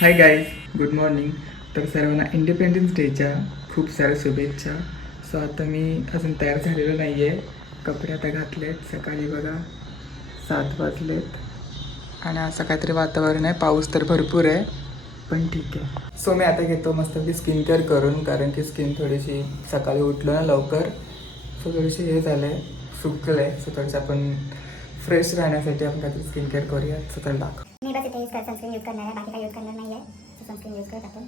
Hi guys, good morning. तर सर्वांना independence डेच्या खूप साऱ्या शुभेच्छा. सो आता मी अजून तयार झालेलो नाही आहे. कपडे आता घातलेत. सकाळी बघा 7 वाजलेत आणि असं काहीतरी वातावरण आहे. पाऊस तर भरपूर आहे, पण ठीक आहे. सो मी आता घेतो मस्तपैकी स्किन केअर करून, कारण की स्किन थोडीशी सकाळी उठलो ना लवकर, सो थोडीशी हे झालं आहे, सुकलं आहे. सो थोडंसं आपण फ्रेश राहण्यासाठी आपण काहीतरी स्किन केअर करूयात. सो तर दाखव. मी बस इथे सनस्क्रीन यूज करणार आहे, बाकी काही यूज करणार नाही आहे. सनस्क्रीन यूज करत आपण.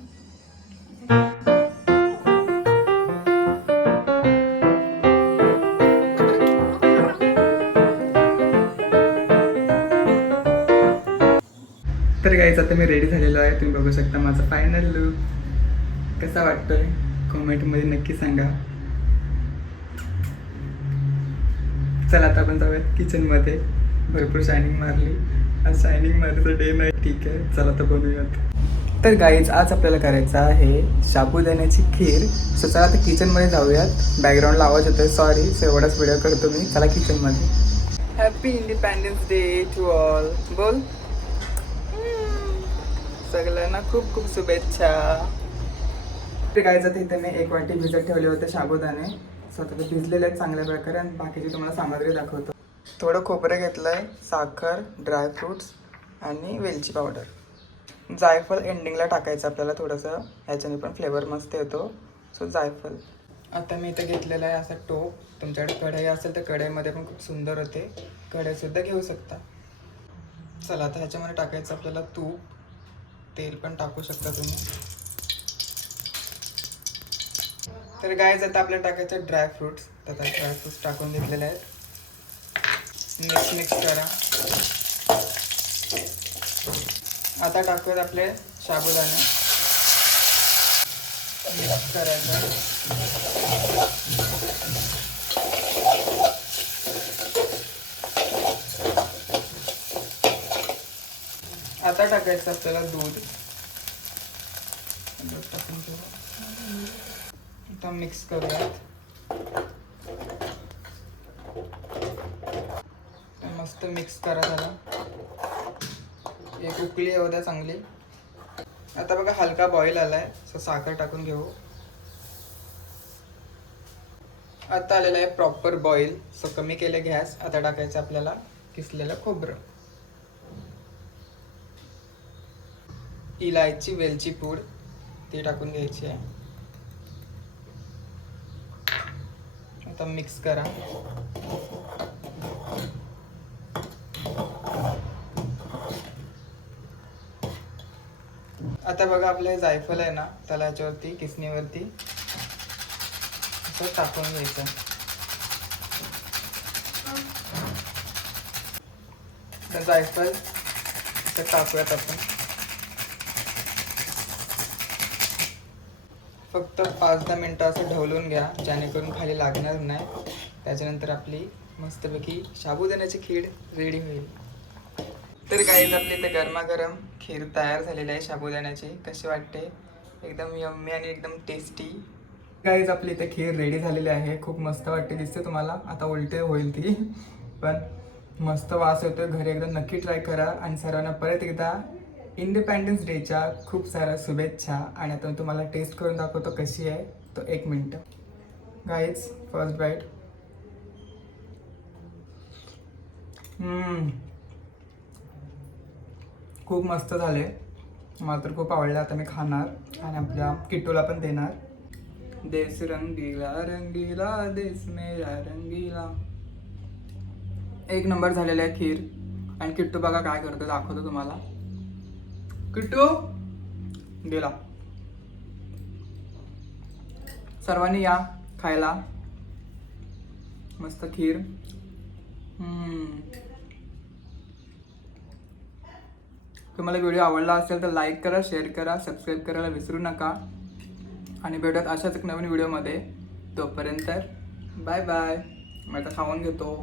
तर गाईज आता मी रेडी झालेलो आहे. तुम्ही बघू शकता माझा फायनल लुक कसा वाटतोय, कमेंटमध्ये नक्की सांगा. चला आता आपण जाऊयात किचनमध्ये. भरपूर शायनिंग मारली. आज शायनिंग मारायचं डे नाही, ठीक आहे. चला तर बनवूयात. तर गाईज आज आपल्याला करायचं आहे साबुदाण्याची खीर. सो चला आता किचनमध्ये जाऊयात. बॅकग्राऊंडला आवाज येतोय, सॉरी. सो एवढाच व्हिडिओ करतो मी. चला किचनमध्ये. Happy independence day to all. बोल. सगळ्यांना खूप खूप शुभेच्छा. ते काय जातं, इथे मी 1 वाटी भिजत ठेवले होते साबुदाणे. स्वतः ते भिजलेले आहेत चांगल्या प्रकारे. आणि बाकीची तुम्हाला सामग्री दाखवतो. थोडं खोबरं घेतलं आहे, साखर, ड्रायफ्रूट्स आणि वेलची पावडर. जायफळ एंडिंगला टाकायचं आपल्याला थोडंसं, ह्याच्याने पण फ्लेवर मस्त येतो. सो जायफळ. आता मी इथं घेतलेलं आहे असं टोप. तुमच्याकडे कढई असेल तर कढईमध्ये पण खूप सुंदर होते. कढईसुद्धा घेऊ शकता. चला आता ह्याच्यामध्ये टाकायचं आपल्याला तूप. तेल पण टाकू शकता तुम्ही. तर गाईज आता आपल्याला टाकायचं ड्रायफ्रूट्स. तर आता ड्रायफ्रूट्स टाकून घेतलेले आहेत. मिक्स करा. आता टाकूयात आपले साबुदाणे. मिक्स करायचं. आता टाकायचं आपल्याला दूध. टाकून घेऊ. आता मिक्स करूयात. मस्त मिक्स करा त्याला. एक उकळी येऊ द्या चांगली. आता बघा हलका बॉईल आलाय. सो साखर टाकून घेऊ. आता आलेला आहे प्रॉपर बॉईल. सो कमी केले गॅस. आता टाकायचं आपल्याला किसलेलं खोबरं, इलायची, वेलची पूड ती टाकून घ्यायची आहे. आता मिक्स करा. आता बघा आपलं जायफळ आहे ना, त्याला ह्याच्यावरती किसणीवरती असं टाकून घ्यायचं. तर जायफळ असं टाकूयात आपण. फक्त 5-10 मिनटं असं ढवलून घ्या, जेणेकरून खाली लागणार नाही. त्याच्यानंतर आपली मस्तपैकी साबुदाण्याची खीर रेडी होईल. तर गाईज आपली इथे गरमागरम खीर तयार झालेली आहे साबुदाण्याची. कशी वाटते? एकदम यम्मी आणि एकदम टेस्टी. गाईज आपली इथे खीर रेडी झालेली आहे. खूप मस्त वाटते, दिसते तुम्हाला. आता उलटे होईल ती, पण मस्त वास येतोय. घरी एकदा नक्की ट्राय करा. आणि सर्वांना परत एकदा इंडिपेंडन्स डेच्या खूप साऱ्या शुभेच्छा. आणि आता तुम्हाला टेस्ट करून दाखवतो कशी आहे. तो 1 मिनटं. Guys first bite. खूप मस्त झाले. मला तर खूप आवडलं. आता मी खाणार आणि आपल्या किट्टूला पण देणार. देश रंगीला रंगीला देश मेरा रंगीला. 1 नंबर झालेला आहे खीर. आणि किट्टू बघा काय करतो, दाखवतो तुम्हाला. किट्टू गेला. सर्वांनी या खायला मस्त खीर. तुम्हाला व्हिडिओ आवडला असेल तर लाईक करा, शेअर करा, सबस्क्राईब करायला विसरू नका. आणि भेटत अशाच एक नवीन व्हिडिओमध्ये. तोपर्यंत बाय बाय. मी आता खाऊन घेतो.